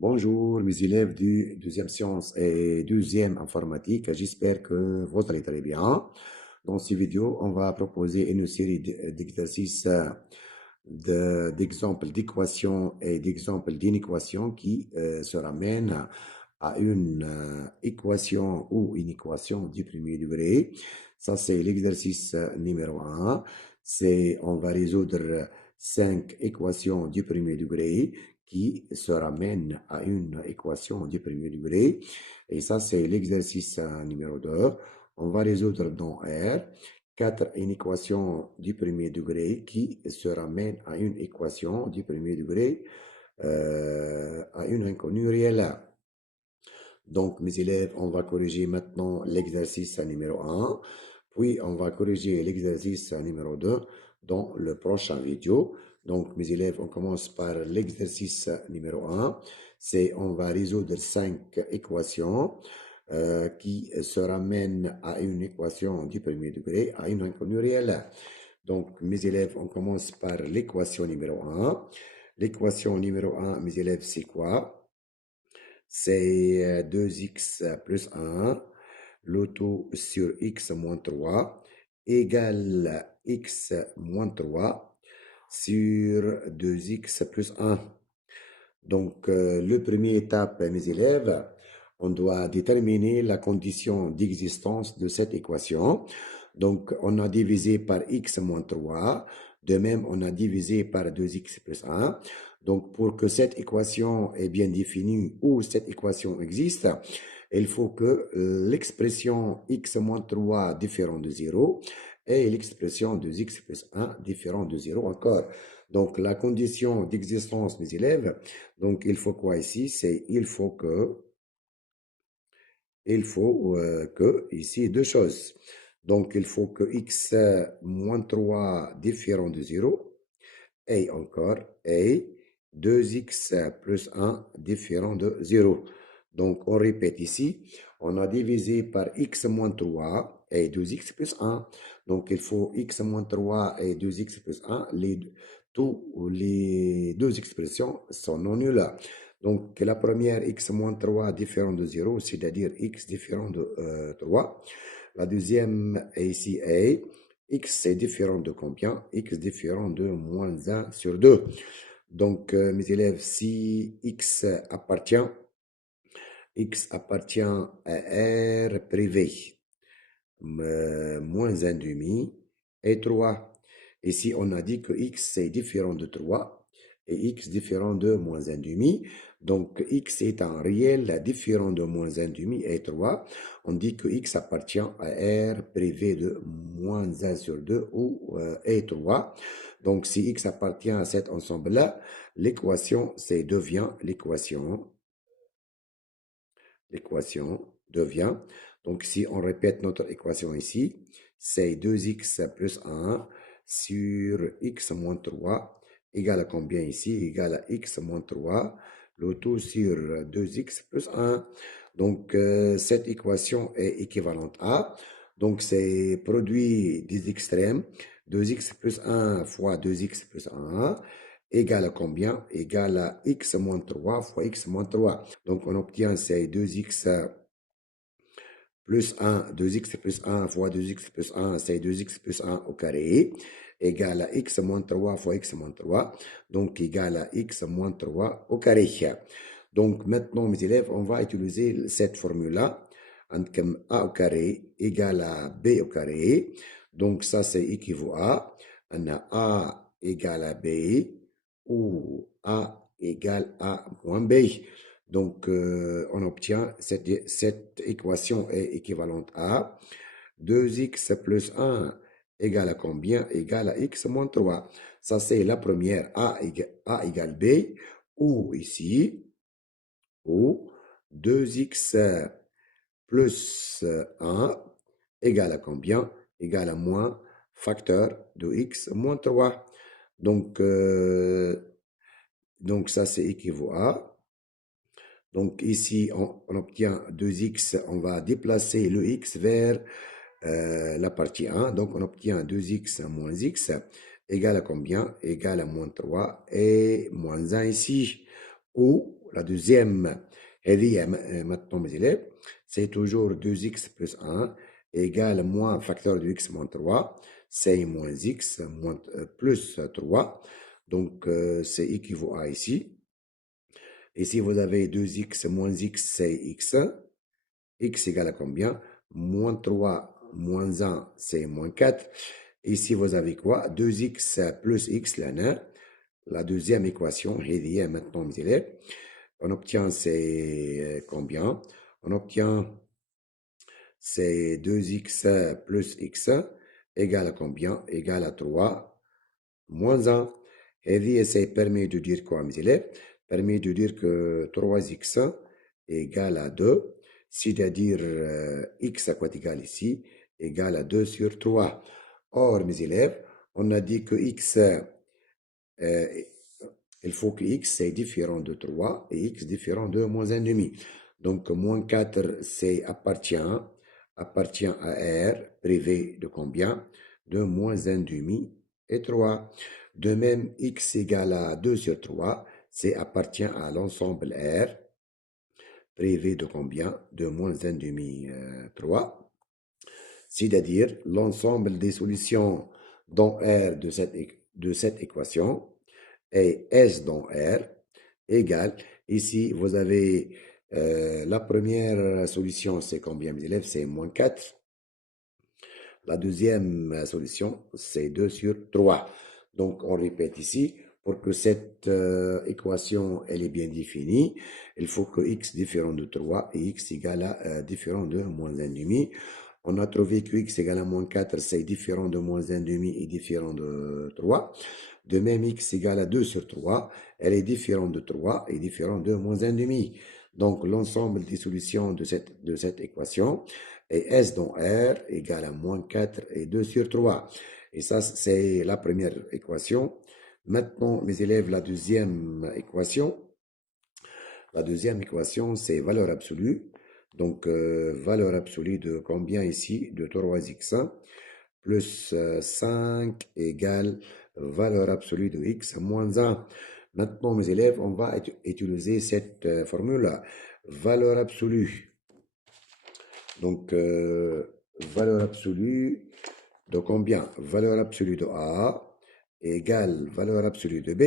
Bonjour mes élèves du deuxième sciences et deuxième informatique, j'espère que vous allez très bien. Dans cette vidéo, on va proposer une série d'exercices d'exemples d'équations et d'exemples d'inéquations qui se ramènent à une équation ou une équation du premier degré. Ça, c'est l'exercice numéro 1. On va résoudre 5 équations du premier degré qui se ramènent à une équation du premier degré. Et ça, c'est l'exercice numéro 2. On va résoudre dans R 4 inéquations du premier degré qui se ramènent à une équation du premier degré à une inconnue réelle. Donc, mes élèves, on va corriger maintenant l'exercice numéro 1, puis on va corriger l'exercice numéro 2 dans le prochain vidéo. Donc, mes élèves, on commence par l'exercice numéro 1. On va résoudre 5 équations qui se ramènent à une équation du premier degré, à une inconnue réelle. Donc, mes élèves, on commence par l'équation numéro 1. L'équation numéro 1, mes élèves, c'est quoi? C'est 2x plus 1, le tout sur x moins 3 égale x moins 3 sur 2x plus 1. Donc, le premier étape, mes élèves, on doit déterminer la condition d'existence de cette équation. Donc, on a divisé par x moins 3. De même, on a divisé par 2x plus 1. Donc, pour que cette équation est bien définie ou cette équation existe, il faut que l'expression x moins 3 différent de 0 et l'expression 2x plus 1 différent de 0 encore. Donc, la condition d'existence, mes élèves, donc il faut quoi ici? C'est il faut que, ici, deux choses. Donc, il faut que x moins 3 différent de 0 et encore, et 2x plus 1 différent de 0. Donc, on répète ici, on a divisé par x moins 3 et 2x plus 1. Donc, il faut x moins 3 et 2x plus 1. Les deux expressions sont non nulles. Donc, la première, x moins 3 différent de 0, c'est-à-dire x différent de 3. La deuxième est ici, est x est différent de combien? X différent de moins 1 sur 2. Donc, mes élèves, si x appartient à R privé, moins 1 demi et 3. Ici, on a dit que x est différent de 3 et x différent de moins 1 demi. Donc, x est un réel différent de moins 1 demi et 3. On dit que x appartient à R privé de moins 1 sur 2 ou et 3. Donc, si x appartient à cet ensemble-là, l'équation devient. Donc, si on répète notre équation ici, c'est 2x plus 1 sur x moins 3 égale à combien ici? Égale à x moins 3, le tout sur 2x plus 1. Donc, cette équation est équivalente à, donc c'est produit des extrêmes, 2x plus 1 fois 2x plus 1 égale à combien? Égale à x moins 3 fois x moins 3. Donc, on obtient ces 2x plus 1, 2x plus 1 fois 2x plus 1, c'est 2x plus 1 au carré, égale à x moins 3 fois x moins 3, donc égale à x moins 3 au carré. Donc, maintenant, mes élèves, on va utiliser cette formule-là, comme a au carré égale à b au carré. Donc, ça, c'est équivaut à, on a a égale à b, ou a égale à moins b. Donc, on obtient cette équation est équivalente à 2x plus 1 égale à combien? Égale à x moins 3. Ça, c'est la première, a égale b, ou ici, ou 2x plus 1 égale à combien? Égale à moins facteur de x moins 3. Donc, ça, c'est équivaut à. Donc ici, on obtient 2x, on va déplacer le x vers la partie 1. Donc on obtient 2x moins x égale à combien? Égale à moins 3 et moins 1 ici. Ou la deuxième, maintenant mes élèves, c'est toujours 2x plus 1 égale moins facteur de x moins 3, c'est moins x plus 3. Donc, c'est équivaut à ici. Ici, vous avez 2x moins x, c'est x. X égale à combien? Moins 3 moins 1, c'est moins 4. Ici, vous avez quoi? 2x plus x, la deuxième équation. Et maintenant, mes élèves, on obtient c'est combien? On obtient c'est 2x plus x égale à combien? Égale à 3 moins 1. Et ça permet de dire quoi, mes élèves? Permet de dire que 3x égale à 2, c'est-à-dire x à quoi égal ici, égale à 2 sur 3. Or, mes élèves, on a dit que x, il faut que x est différent de 3 et x différent de moins 1,5. Donc, moins 4, c'est appartient à R, privé de combien? De moins 1,5 et 3. De même, x égale à 2 sur 3, c'est appartient à l'ensemble R, privé de combien? De moins 1,5, 3. C'est-à-dire l'ensemble des solutions dans R de cette équation est S dans R égale, ici vous avez la première solution, c'est combien mes élèves? C'est moins 4. La deuxième solution, c'est 2 sur 3. Donc, on répète ici, pour que cette équation elle est bien définie, il faut que x différent de 3 et x égale à différent de moins 1,5. On a trouvé que x égale à moins 4, c'est différent de moins 1,5 et différent de 3. De même, x égale à 2 sur 3, elle est différente de 3 et différente de moins 1,5. Donc, l'ensemble des solutions de cette équation est S dans R égale à moins 4 et 2 sur 3. Et ça, c'est la première équation. Maintenant, mes élèves, la deuxième équation. La deuxième équation, c'est valeur absolue. Donc, valeur absolue de combien ici? De 3x plus 5 égale valeur absolue de x moins 1. Maintenant, mes élèves, on va utiliser cette formule. Valeur absolue. Donc, valeur absolue de combien? Valeur absolue de A égale valeur absolue de B.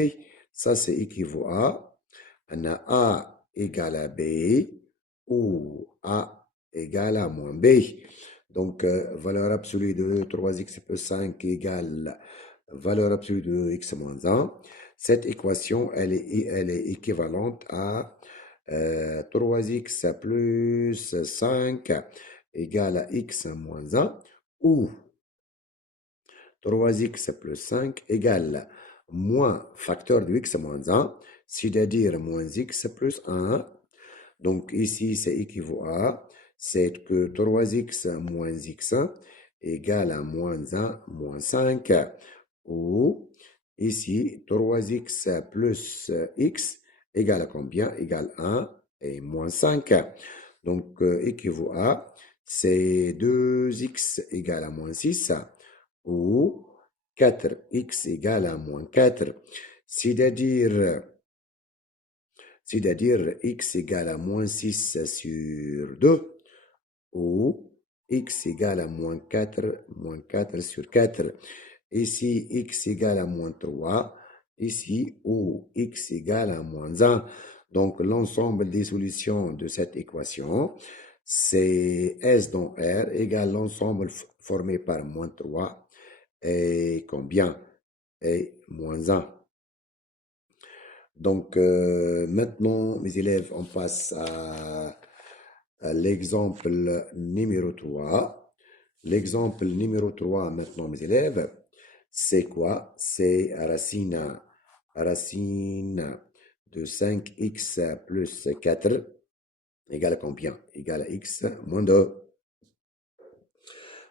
Ça, c'est équivaut à A égale à B ou A égale à moins B. Donc, valeur absolue de 3x plus 5 égale valeur absolue de x moins 1. Cette équation, elle est équivalente à 3x plus 5 égale à x moins 1 ou 3x plus 5 égale moins facteur de x moins 1, c'est-à-dire moins x plus 1. Donc ici, c'est équivaut à, c'est que 3x moins x égale à moins 1 moins 5. Ou ici, 3x plus x égale à combien? Égale 1 et moins 5. Donc, équivaut à, c'est 2x égale à moins 6 ou 4x égale à moins 4. C'est-à-dire x égale à moins 6 sur 2 ou x égale à moins 4 sur 4. Ici, x égale à moins 3, ici, ou x égale à moins 1. Donc, l'ensemble des solutions de cette équation, c'est S dans R égale l'ensemble formé par moins 3 et combien? Et moins 1. Donc, maintenant, mes élèves, on passe à l'exemple numéro 3. L'exemple numéro 3, maintenant, mes élèves, c'est quoi? C'est racine de 5x plus 4 égale à combien? Égale à x moins 2.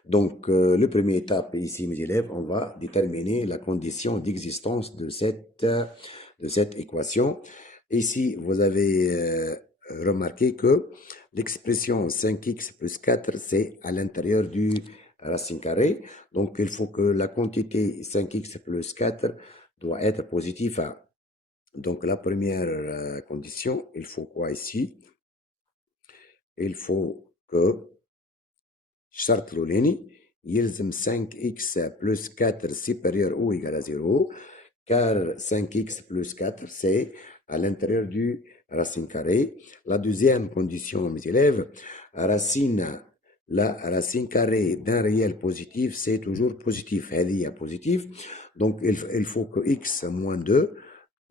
Donc, la première étape ici, mes élèves, on va déterminer la condition d'existence de cette équation. Ici, vous avez remarqué que l'expression 5x plus 4, c'est à l'intérieur du racine carrée. Donc, il faut que la quantité 5x plus 4 doit être positive. Donc, la première condition, il faut quoi ici? Il faut que الشرط الأولاني يلزم 5x plus 4 supérieur ou égal à 0, car 5x plus 4, c'est à l'intérieur du racine carrée. La deuxième condition, mes élèves, la racine carrée d'un réel positif, c'est toujours positif. هذه positif. Donc, il faut que x moins 2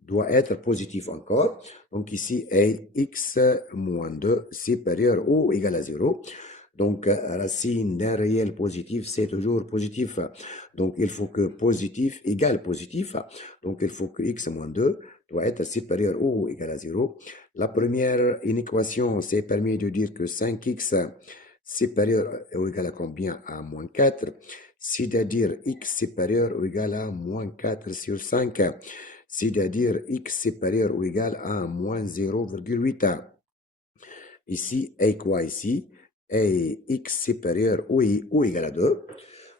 doit être positif encore. Donc, ici, est x moins 2 supérieur ou égal à 0. Donc, racine d'un réel positif, c'est toujours positif. Donc, il faut que positif égale positif. Donc, il faut que x moins 2 doit être supérieur ou égal à 0. La première inéquation, c'est permis de dire que 5x supérieur ou égal à combien? À moins 4. C'est-à-dire x supérieur ou égal à moins 4 sur 5. C'est-à-dire x supérieur ou égal à moins 0,8. Ici, est quoi ici? Est x supérieur ou égal à 2.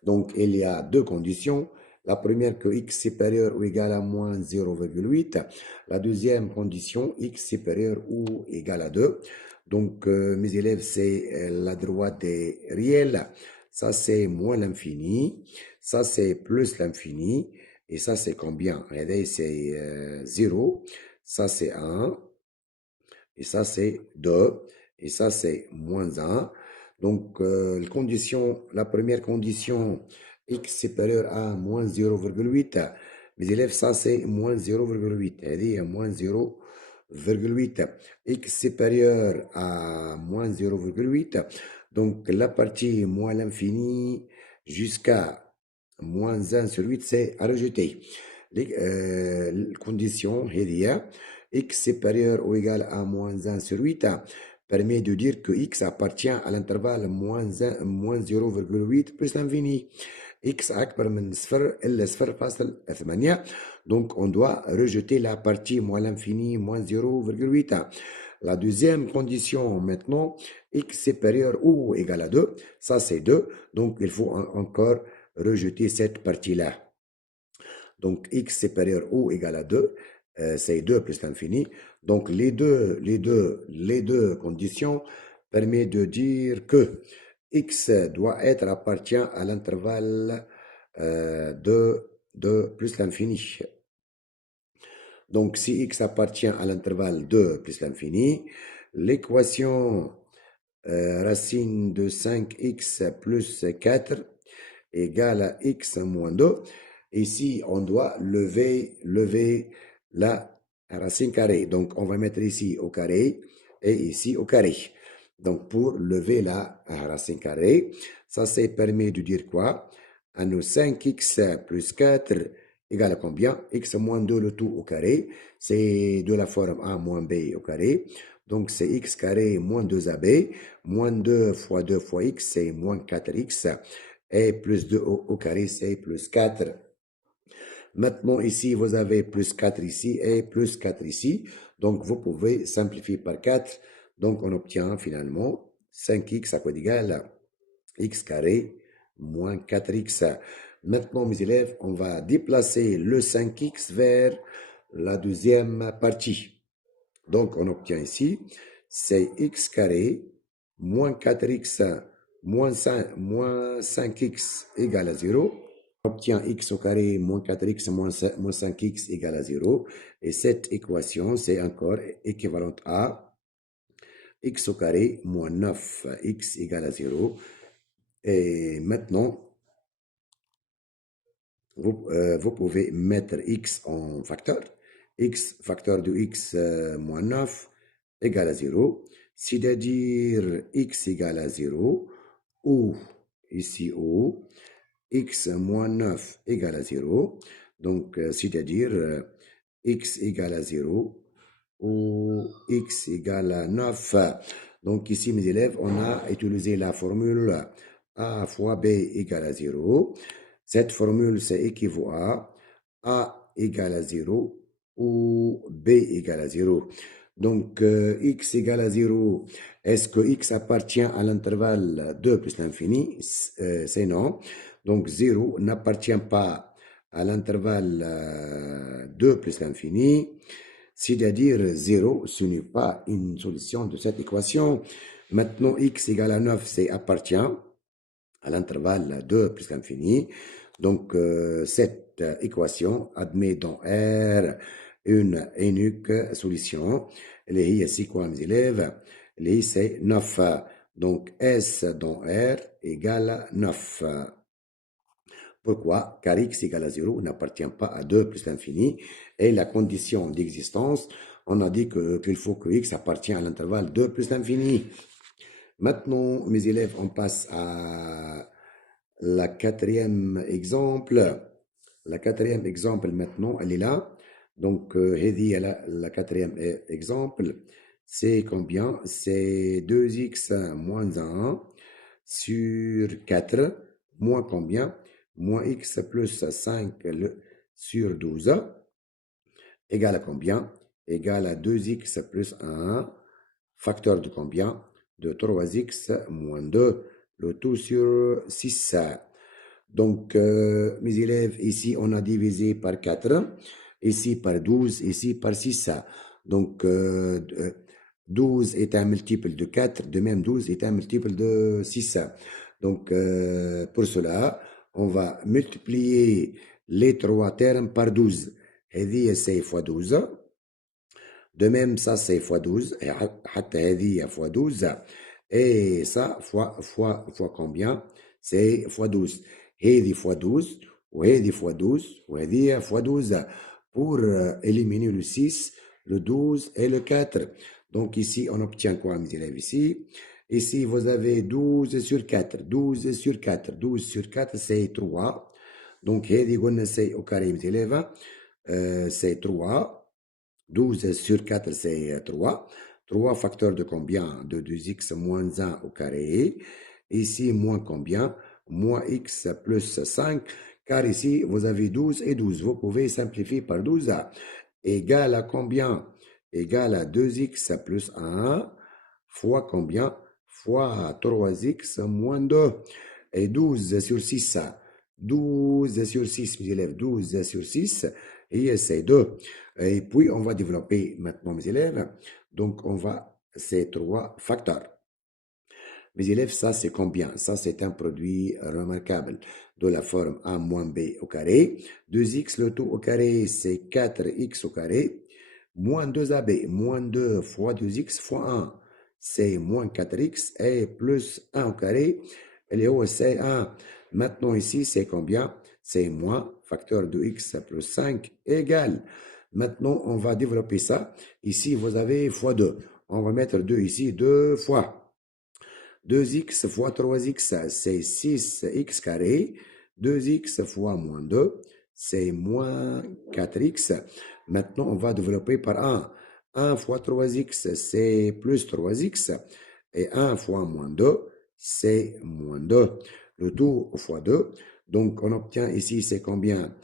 Donc, il y a deux conditions. La première, que x supérieur ou égal à moins 0,8. La deuxième condition, x supérieur ou égal à 2. Donc, mes élèves, c'est la droite des réels. Ça, c'est moins l'infini. Ça, c'est plus l'infini. Et ça, c'est combien? Regardez, c'est 0. Ça, c'est 1. Et ça, c'est 2. Et ça, c'est moins 1. Donc, la première condition, x supérieur à moins 0,8. Mes élèves, ça, c'est moins 0,8. C'est-à-dire moins 0,8. X supérieur à moins 0,8. Donc, la partie moins l'infini jusqu'à moins 1 sur 8, c'est à rejeter. Les conditions, x supérieur ou égal à moins 1 sur 8 permet de dire que x appartient à l'intervalle moins 0,8 plus l'infini. x أكبر من صفر إلا 0,8. Donc, on doit rejeter la partie moins l'infini moins 0,8. La deuxième condition maintenant, x supérieur ou égal à 2, ça c'est 2. Donc, il faut encore rejeter cette partie-là. Donc, x supérieur ou égal à 2, c'est 2 plus l'infini. Donc, les deux conditions permettent de dire que x doit être appartient à l'intervalle de plus l'infini. Donc, si x appartient à l'intervalle 2 plus l'infini, l'équation racine de 5x plus 4 égale à x moins 2. Ici, on doit lever la racine carrée. Donc, on va mettre ici au carré et ici au carré. Donc, pour lever la racine carrée, ça, c'est permis de dire quoi? À nous 5x plus 4 égale à combien? X moins 2, le tout au carré. C'est de la forme A moins B au carré. Donc, c'est x carré moins 2ab. Moins 2 fois 2 fois x, c'est moins 4x. Et plus 2 au carré, c'est plus 4. Maintenant, ici, vous avez plus 4 ici et plus 4 ici. Donc, vous pouvez simplifier par 4. Donc, on obtient finalement 5x à quoi d'égal? X carré moins 4x. Maintenant, mes élèves, on va déplacer le 5x vers la deuxième partie. Donc, on obtient ici, c'est x carré moins 4x moins 5x égale à 0. On obtient x au carré moins 4x moins 5x égale à 0. Et cette équation, c'est encore équivalente à x au carré moins 9x égale à 0. Et maintenant, vous pouvez mettre x en facteur. X facteur de x moins 9 égale à 0. C'est-à-dire x égale à 0 ou ici ou x moins 9 égale à 0. Donc, c'est-à-dire x égale à 0 ou x égale à 9. Donc, ici, mes élèves, on a utilisé la formule a fois b égale à 0. Cette formule, c'est équivaut à a égale à 0 ou b égale à 0. Donc, x égale à 0, est-ce que x appartient à l'intervalle 2 plus l'infini? C'est non. Donc, 0 n'appartient pas à l'intervalle 2 plus l'infini. c'est-à-dire 0, ce n'est pas une solution de cette équation. Maintenant, x égale à 9, c'est appartient à l'intervalle 2 plus l'infini. Donc, cette équation admet dans R une unique solution. اللي هي c'est quoi mes élèves? اللي هي c'est 9. Donc, S dans R égale 9. Pourquoi? Car x égale à 0 n'appartient pas à 2 plus l'infini. Et la condition d'existence, on a dit qu'il faut que x appartient à l'intervalle 2 plus l'infini. Maintenant, mes élèves, on passe à la quatrième exemple. La quatrième exemple, maintenant, elle est là. Donc, la quatrième exemple, c'est combien? C'est 2x moins 1 sur 4, moins combien? Moins x plus 5 sur 12, égale à combien? Égale à 2x plus 1, facteur de combien? De 3x moins 2, le tout sur 6. Donc, mes élèves, ici, on a divisé par 4, ici par 12, ici par 6. Donc, 12 est un multiple de 4, de même 12 est un multiple de 6. Donc, pour cela, on va multiplier les trois termes par 12. هذه c'est fois 12. De même, ça c'est fois 12. Et حتى هذه fois 12. Et ça fois combien? C'est fois 12. هذه fois 12. وهذه fois 12. وهذه fois 12. Pour éliminer le 6, le 12 et le 4. Donc ici, on obtient quoi, mes élèves, ici? Ici, vous avez 12 sur 4. 12 sur 4. 12 sur 4, c'est 3. Donc, c'est au carré, mes élèves. C'est 3. 12 sur 4, c'est 3. 3 facteurs de combien? De 2x moins 1 au carré. Ici, moins combien? Moins x plus 5. Car ici, vous avez 12 et 12. Vous pouvez simplifier par 12. Égal à combien? Égal à 2x plus 1 fois combien? Fois 3x moins 2. Et 12 sur 6. 12 sur 6, mes élèves. 12 sur 6. Et c'est 2. Et puis, on va développer maintenant, mes élèves. Donc, on va ces trois facteurs. Mes élèves, ça, c'est combien? Ça, c'est un produit remarquable de la forme a moins b au carré. 2x, le tout au carré, c'est 4x au carré. Moins 2ab, moins 2 fois 2x fois 1, c'est moins 4x. Et plus 1 au carré, et haut, c'est 1. Maintenant, ici, c'est combien? C'est moins facteur de x plus 5 égale. Maintenant, on va développer ça. Ici, vous avez fois 2. On va mettre 2 ici, 2 fois. 2x fois 3x, c'est 6x carré. 2x fois moins 2, c'est moins 4x. Maintenant, on va développer par 1. 1 fois 3x, c'est plus 3x. Et 1 fois moins 2, c'est moins 2. Le tout fois 2. Donc, on obtient ici, c'est combien?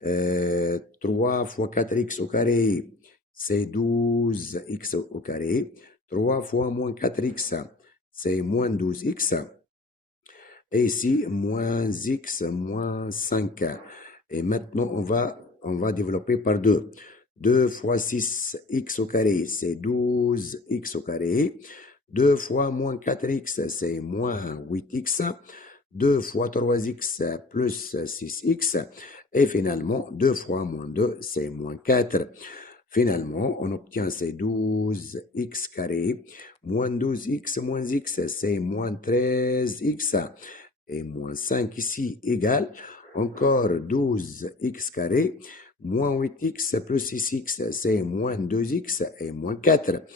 3 fois 4x au carré, c'est 12x au carré. 3 fois moins 4x, c'est moins 12x. Et ici, moins x moins 5. Et maintenant, on va développer par 2. 2 fois 6x au carré, c'est 12x au carré. 2 fois moins 4x, c'est moins 8x. 2 fois 3x plus 6x. Et finalement, 2 fois moins 2, c'est moins 4. Finalement, on obtient ces 12x carré, moins 12x moins x, c'est moins 13x, et moins 5 ici égale encore 12x carré, moins 8x plus 6x, c'est moins 2x et moins 4.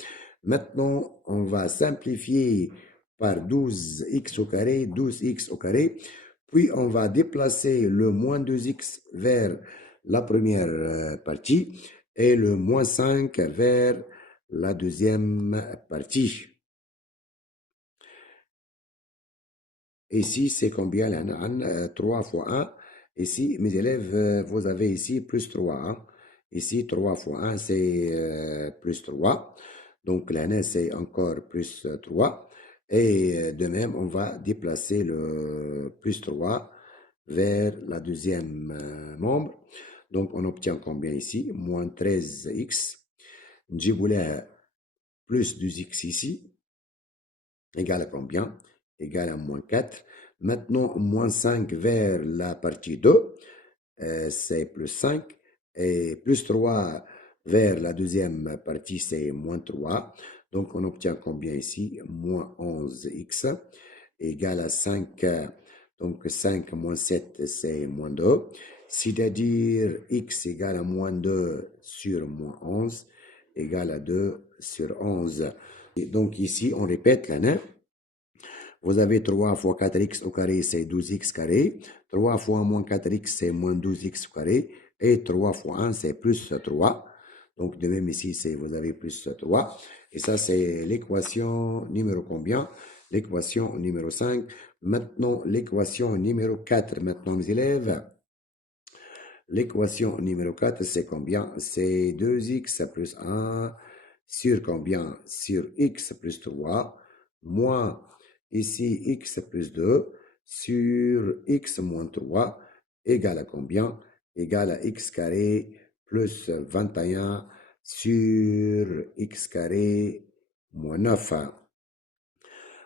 Maintenant, on va simplifier par 12x au carré, 12x au carré, puis on va déplacer le moins 2x vers la première partie, et le moins 5 vers la deuxième partie. Ici, c'est combien? 3 fois 1. Ici, mes élèves, vous avez ici plus 3. Hein? Ici, 3 fois 1, c'est plus 3. Donc, là, c'est encore plus 3. Et de même, on va déplacer le plus 3 vers la deuxième membre. Donc, on obtient combien ici? Moins 13x. نجيبوا لها plus 2x ici, égale à combien? Égale à moins 4. Maintenant, moins 5 vers la partie 2, c'est plus 5. Et plus 3 vers la deuxième partie, c'est moins 3. Donc, on obtient combien ici? Moins 11x égale à 5. Donc, 5 moins 7, c'est moins 2. C'est-à-dire x égale à moins 2 sur moins 11 égale à 2 sur 11. Et donc, ici, on répète la neuf. Vous avez 3 fois 4x au carré, c'est 12x carré. 3 fois moins 4x, c'est moins 12x au carré. Et 3 fois 1, c'est plus 3. Donc, de même ici, vous avez plus 3. Et ça, c'est l'équation numéro combien? L'équation numéro 5. Maintenant, l'équation numéro 4. Maintenant, mes élèves, l'équation numéro 4, c'est combien? C'est 2x plus 1 sur combien? Sur x plus 3 moins ici x plus 2 sur x moins 3 égale à combien? Égale à x carré plus 21 sur x carré moins 9.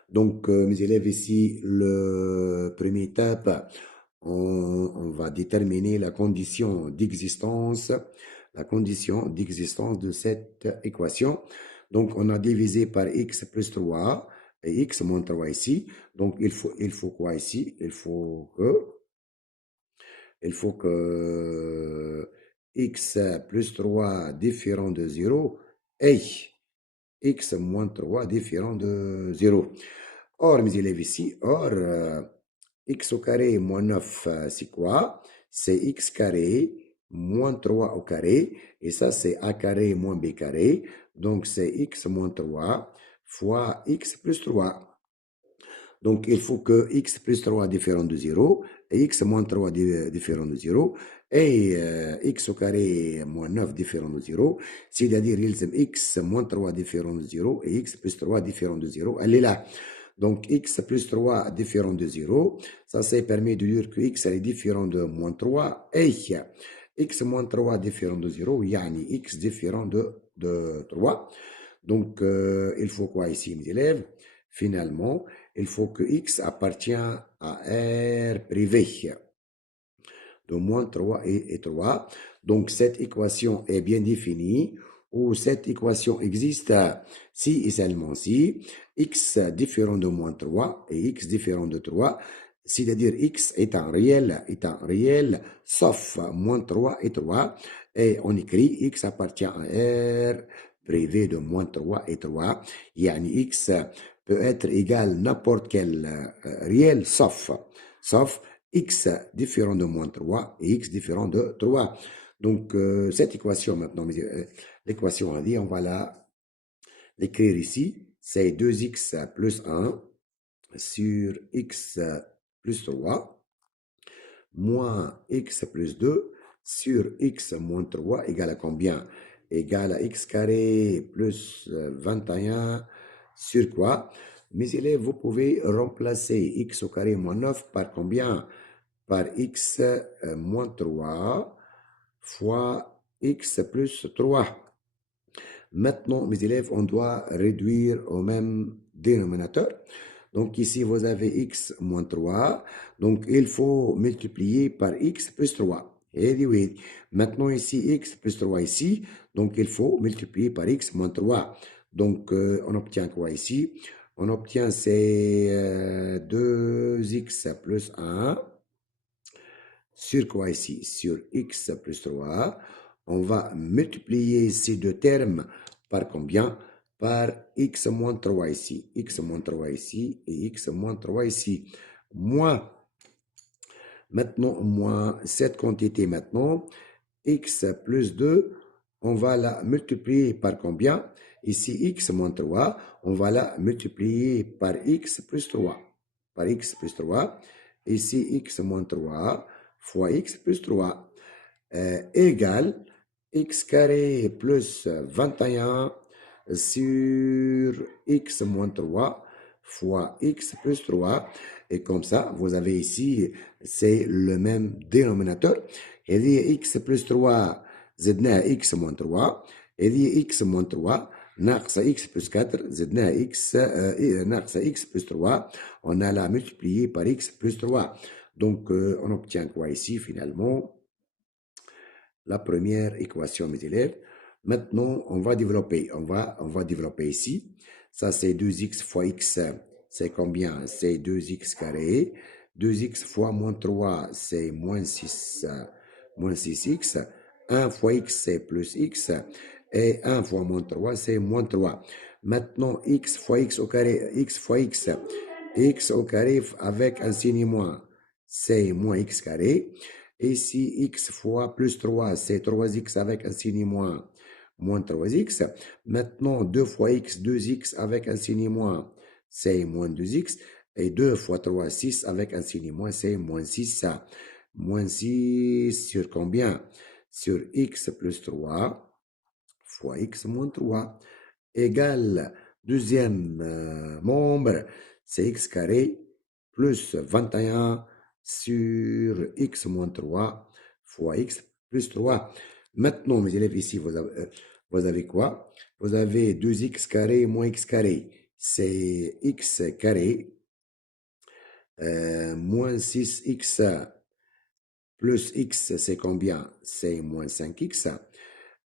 Donc, mes élèves, ici, le premier étape, on va déterminer la condition d'existence de cette équation. Donc, on a divisé par x plus 3 et x moins 3 ici. Donc, il faut quoi ici? Il faut que x plus 3 différent de 0 et x moins 3 différent de 0. Or, mes élèves ici, x au carré moins 9, c'est quoi? C'est x carré moins 3 au carré. Et ça, c'est a carré moins b carré. Donc, c'est x moins 3 fois x plus 3. Donc, il faut que x plus 3 différent de 0 et x moins 3 différent de 0 et x au carré moins 9 différent de 0. C'est-à-dire, x moins 3 différent de 0 et x plus 3 différent de 0. Elle est là. Donc, x plus 3 différent de 0. Ça permet de dire que x est différent de moins 3 et x moins 3 différent de 0, yani x différent de 3. Donc, il faut quoi ici, mes élèves? Finalement, il faut que x appartient à R privé de moins 3 et 3. Donc, cette équation est bien définie, ou cette équation existe si et seulement si x différent de moins 3 et x différent de 3, c'est-à-dire x est un réel, sauf moins 3 et 3, et on écrit x appartient à R privé de moins 3 et 3, yani x peut être égal à n'importe quel réel, sauf x différent de moins 3 et x différent de 3. Donc, cette équation maintenant, l'équation on dit, on va l'écrire ici, c'est 2x plus 1 sur x plus 3 moins x plus 2 sur x moins 3 égale à combien? Égale à x carré plus 21 sur quoi? Mes élèves, vous pouvez remplacer x au carré moins 9 par combien? Par x moins 3 fois x plus 3. Maintenant, mes élèves, on doit réduire au même dénominateur. Donc ici, vous avez x moins 3. Donc, il faut multiplier par x plus 3. Et oui. Maintenant, ici, x plus 3 ici. Donc, il faut multiplier par x moins 3. Donc, on obtient quoi ici? On obtient c'est 2x plus 1 sur quoi ici? Sur x plus 3. On va multiplier ces deux termes par combien? Par x moins 3 ici. X moins 3 ici et x moins 3 ici. Moins. Maintenant, moins cette quantité maintenant. X plus 2, on va la multiplier par combien? Ici, x moins 3, on va la multiplier par x plus 3. Par x plus 3. Ici, x moins 3 fois x plus 3 égale x carré plus 21 sur x moins 3 fois x plus 3. Et comme ça, vous avez ici, c'est le même dénominateur. Et x plus 3, زدناها x moins 3. هذه x moins 3 ناقصة x plus 4 زدناها x ناقصة x plus 3 on a la multiplier par x plus 3 donc on obtient quoi ici finalement la première équation mes élèves. Maintenant on va développer ici ça c'est 2x fois x c'est combien? C'est 2x carré 2x fois moins 3 c'est moins 6x 1 fois x c'est plus x et 1 fois moins 3 c'est moins 3. Maintenant x fois x au carré, x fois x au carré avec un signe moins c'est moins x carré. Et si x fois plus 3 c'est 3x avec un signe moins 3x. Maintenant 2 fois x 2x avec un signe moins c'est moins 2x. Et 2 fois 3 6 avec un signe moins c'est moins 6. Moins 6 sur combien? Sur x plus 3 fois x moins 3 égale deuxième membre, c'est x carré plus 21 sur x moins 3 fois x plus 3. Maintenant, mes élèves, ici, vous avez quoi? Vous avez 2x carré moins x carré. C'est x carré moins 6x plus x, c'est combien? C'est moins 5x.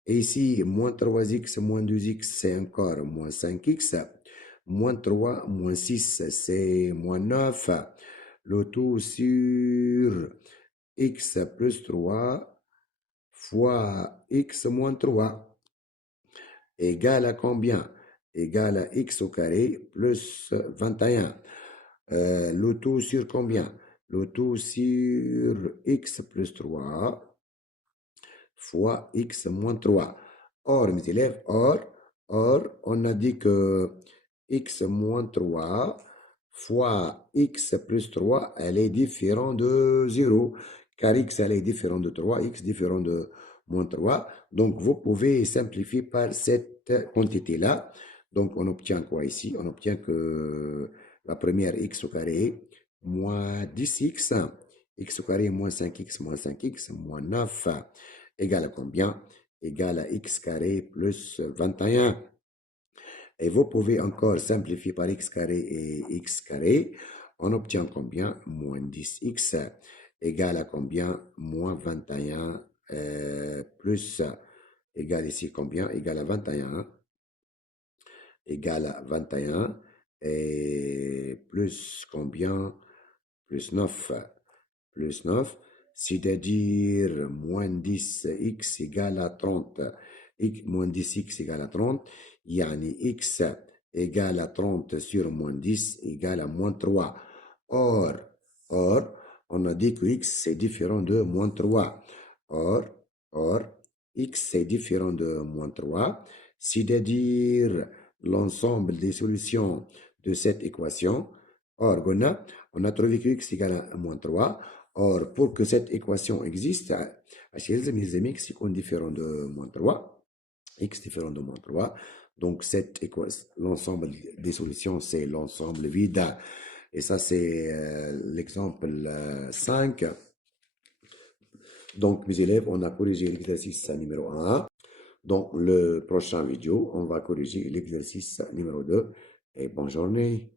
Et ici, moins 3x moins 2x, c'est encore moins 5x. Moins 3 moins 6, c'est moins 9. Le tout sur x plus 3 fois x moins 3 égale à combien? Égale à x au carré plus 21. Le tout sur combien? Le tout sur x plus 3 fois x moins 3. Or, mes élèves, on a dit que x moins 3 fois x plus 3, elle est différente de 0, car x, elle est différente de 3, x différent de moins 3. Donc, vous pouvez simplifier par cette quantité-là. Donc, on obtient quoi ici? On obtient que la première x au carré moins 10x, x au carré moins 5x moins 9 égale à combien? Égale à x carré plus 21. Et vous pouvez encore simplifier par x carré et x carré. On obtient combien? Moins 10x égale à combien? Moins 21 plus égale ici combien? Égale à 21. Égale à 21 et plus combien? Plus 9. Plus 9. C'est-à-dire moins 10x égale à 30. Moins 10x égale à 30. Yani x égale à 30 sur moins 10 égale à moins 3. Or, on a dit que x c'est différent de moins 3. Or, x c'est différent de moins 3. C'est-à-dire l'ensemble des solutions de cette équation. Or, on a trouvé que x égale à moins 3. Or, pour que cette équation existe, les amis, x est différent de moins 3. X différent de moins 3. Donc, cette équation, l'ensemble des solutions, c'est l'ensemble vide. Et ça, c'est l'exemple 5. Donc, mes élèves, on a corrigé l'exercice numéro 1. Dans le prochain vidéo, on va corriger l'exercice numéro 2. Et bonne journée.